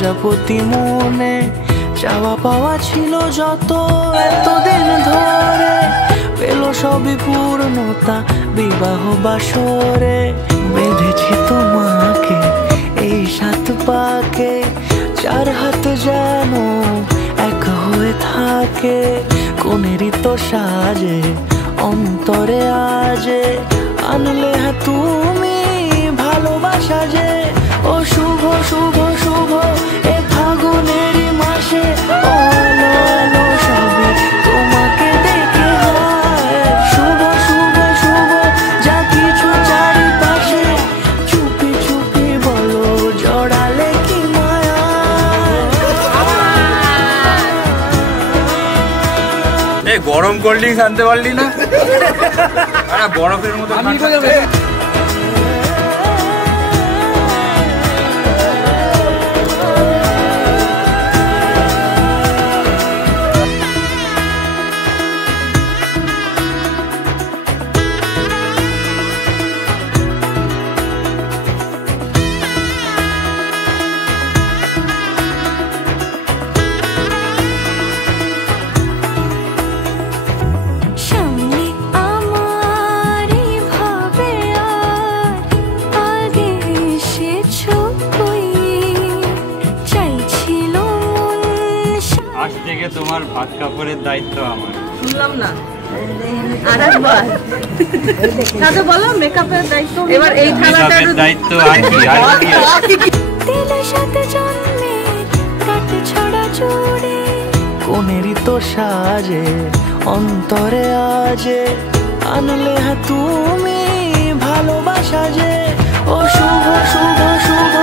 প্রজাপতি মনে চাওয়া পাওয়া ছিল যত এতদিন ধরে, পেল সবই পূর্ণতা বিবাহ বাসরে। বেঁধেছি তোমাকে এই 7 পাকে, 4 হাত যেন এক হয়ে থাকে। কোনেরই তো সাজে অন্তরে আজে আনলে হ্যাঁ তুমি ভালোবাসা যে। ও শুভ শুভ শুভ এ ফাগুনেরই মাসে, ও আলো আলো সবে তোমাকে দেখে হয়। শুভ শুভ শুভ যা কিছু চারিপাশে, চুপি চুপি বলো জড়ালে কি মায়া। এই গরম কোল্ড ড্রিঙ্কস আনতে পারলি না? বরফের মতো আজ থেকে তোমার ভাত কাপড়ের দায়িত্ব আমার। শুনলাম না আরেকবার দাদা বলো মেকআপের দায়িত্ব এবার এই থালাটার দায়িত্ব আর কি তেলের সাথে জন্মে কাটে ছড়া জুড়ে। কোনেরই তো সাজে অন্তরে আজে আনলে হ্যাঁ তুমি ভালোবাসা যে। ও শুভ শুভ শুভ